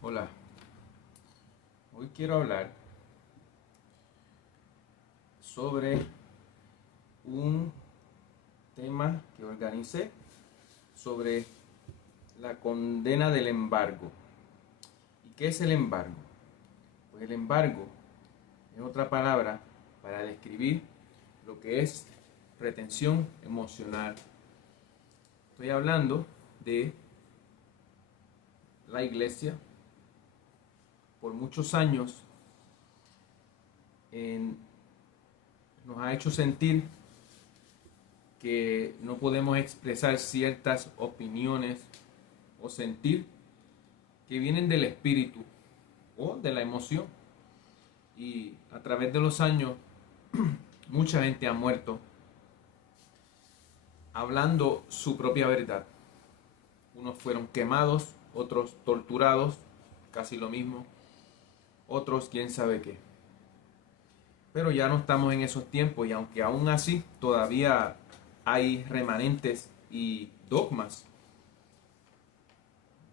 Hola, hoy quiero hablar sobre un tema que organicé sobre la condena del embargo. ¿Y qué es el embargo? Pues el embargo es otra palabra para describir lo que es retención emocional. Estoy hablando de la iglesia. Por muchos años nos ha hecho sentir que no podemos expresar ciertas opiniones o sentir que vienen del espíritu o de la emoción. Y a través de los años, mucha gente ha muerto hablando su propia verdad. Unos fueron quemados, otros torturados, casi lo mismo, otros quién sabe qué. Pero ya no estamos en esos tiempos y aunque aún así todavía hay remanentes y dogmas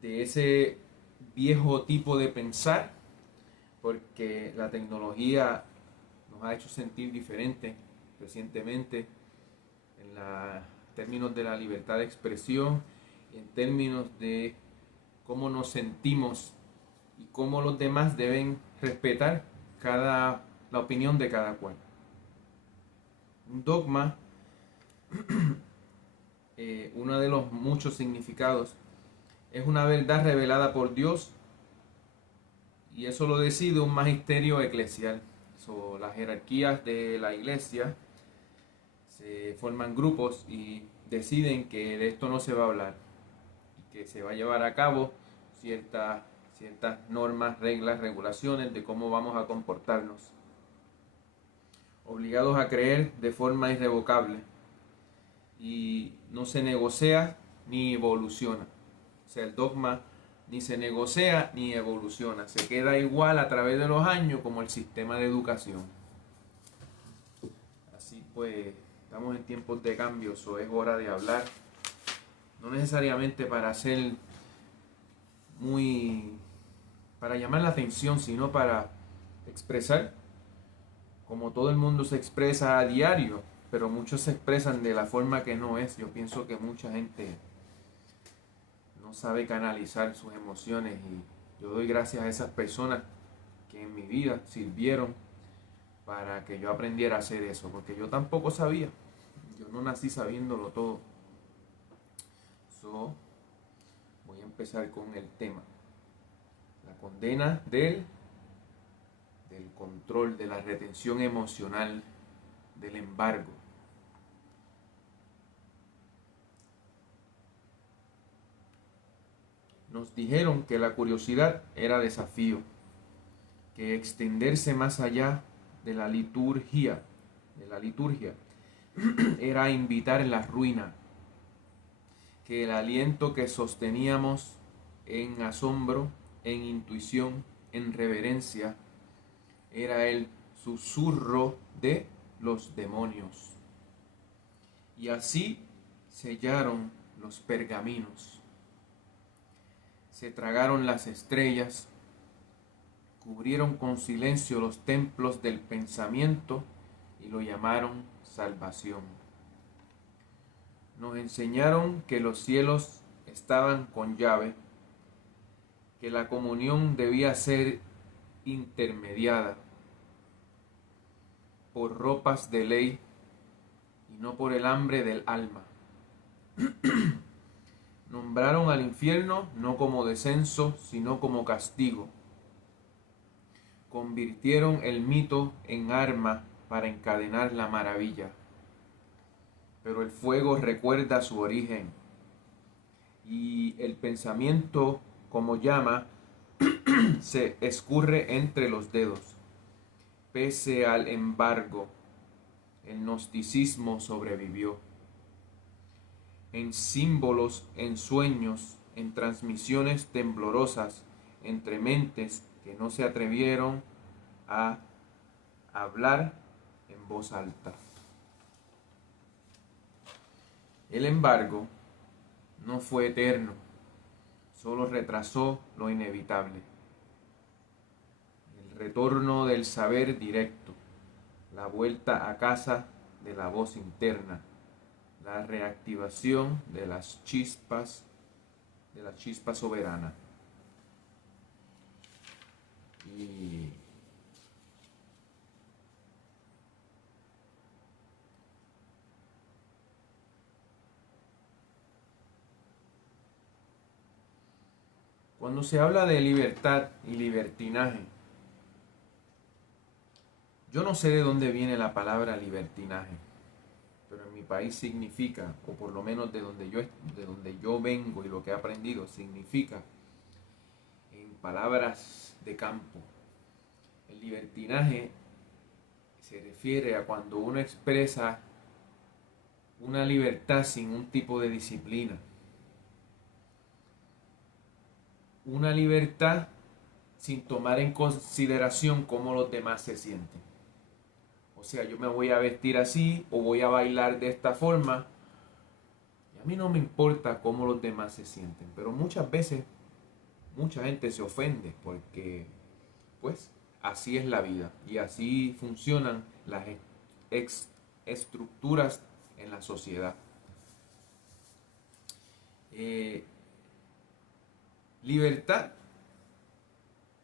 de ese viejo tipo de pensar, porque la tecnología nos ha hecho sentir diferente recientemente términos de la libertad de expresión, en términos de cómo nos sentimos y cómo los demás deben respetar la opinión de cada cual. Un dogma, uno de los muchos significados, es una verdad revelada por Dios y eso lo decide un magisterio eclesial. Las jerarquías de la iglesia se forman grupos y deciden que de esto no se va a hablar y que se va a llevar a cabo ciertas normas, reglas, regulaciones de cómo vamos a comportarnos. Obligados a creer de forma irrevocable y no se negocia ni evoluciona. O sea, el dogma ni se negocia ni evoluciona. Se queda igual a través de los años como el sistema de educación. Así pues, estamos en tiempos de cambios o es hora de hablar. No necesariamente para llamar la atención, sino para expresar como todo el mundo se expresa a diario, pero muchos se expresan de la forma que no es. Yo pienso que mucha gente no sabe canalizar sus emociones y yo doy gracias a esas personas que en mi vida sirvieron para que yo aprendiera a hacer eso, porque yo tampoco sabía, yo no nací sabiéndolo todo. Voy a empezar con el tema, la condena del control, de la retención emocional, del embargo. Nos dijeron que la curiosidad era desafío, que extenderse más allá de la liturgia era invitar la ruina, que el aliento que sosteníamos en asombro, en intuición, en reverencia, era el susurro de los demonios. Y así sellaron los pergaminos, se tragaron las estrellas, cubrieron con silencio los templos del pensamiento y lo llamaron salvación. Nos enseñaron que los cielos estaban con llave, que la comunión debía ser intermediada por ropas de ley y no por el hambre del alma. Nombraron al infierno no como descenso, sino como castigo. Convirtieron el mito en arma para encadenar la maravilla. Pero el fuego recuerda su origen y el pensamiento como llama se escurre entre los dedos. Pese al embargo, el gnosticismo sobrevivió. En símbolos, en sueños, en transmisiones temblorosas entre mentes que no se atrevieron a hablar en voz alta. El embargo no fue eterno, solo retrasó lo inevitable. retorno del saber directo, la vuelta a casa de la voz interna, la reactivación de la chispa soberana. Y cuando se habla de libertad y libertinaje, yo no sé de dónde viene la palabra libertinaje, pero en mi país significa, o por lo menos de donde yo vengo y lo que he aprendido, significa, en palabras de campo, el libertinaje se refiere a cuando uno expresa una libertad sin un tipo de disciplina. Una libertad sin tomar en consideración cómo los demás se sienten. O sea, yo me voy a vestir así o voy a bailar de esta forma. Y a mí no me importa cómo los demás se sienten. Pero muchas veces, mucha gente se ofende porque, pues, así es la vida. Y así funcionan las estructuras en la sociedad. Libertad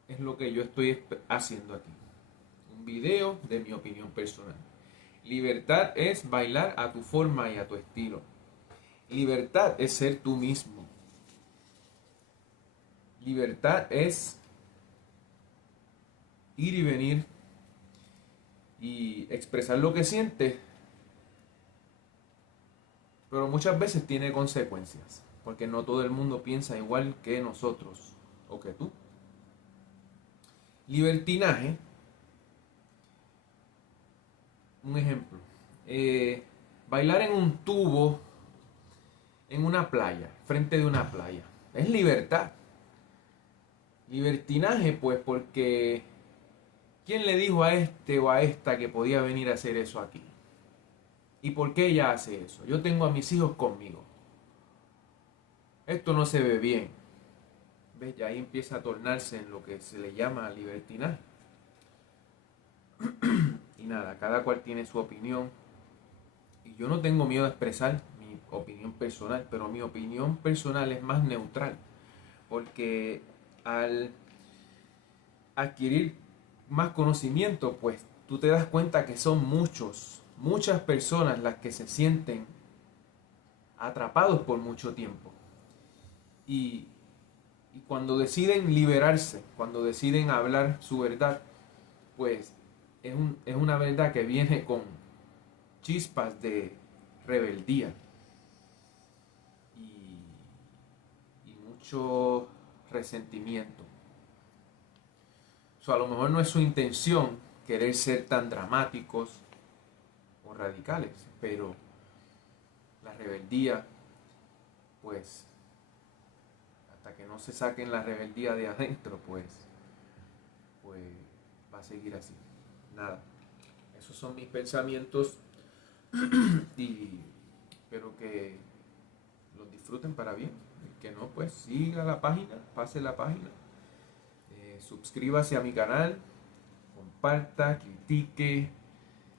es lo que yo estoy haciendo aquí. Un video de mi opinión personal. Libertad es bailar a tu forma y a tu estilo. Libertad es ser tú mismo. Libertad es ir y venir y expresar lo que sientes, pero muchas veces tiene consecuencias, porque no todo el mundo piensa igual que nosotros o que tú. Libertinaje, un ejemplo, bailar en un tubo en una playa, frente de una playa, es libertad. Libertinaje, pues, porque ¿quién le dijo a este o a esta que podía venir a hacer eso aquí? ¿Y por qué ella hace eso? Yo tengo a mis hijos conmigo. Esto no se ve bien. ¿Ves? Ya ahí empieza a tornarse en lo que se le llama libertinaje. Y nada, cada cual tiene su opinión. Y yo no tengo miedo a expresar mi opinión personal, pero mi opinión personal es más neutral. Porque al adquirir más conocimiento, pues tú te das cuenta que son muchas personas las que se sienten atrapados por mucho tiempo. Y cuando deciden liberarse, cuando deciden hablar su verdad, pues es una verdad que viene con chispas de rebeldía y mucho resentimiento. O sea, a lo mejor no es su intención querer ser tan dramáticos o radicales, pero la rebeldía, pues, hasta que no se saquen la rebeldía de adentro, pues va a seguir así. Nada, esos son mis pensamientos y espero que los disfruten para bien. El que no, pues siga la página, pase la página, suscríbase a mi canal, comparta, critique,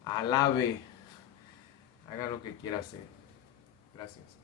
alabe, haga lo que quiera hacer. Gracias.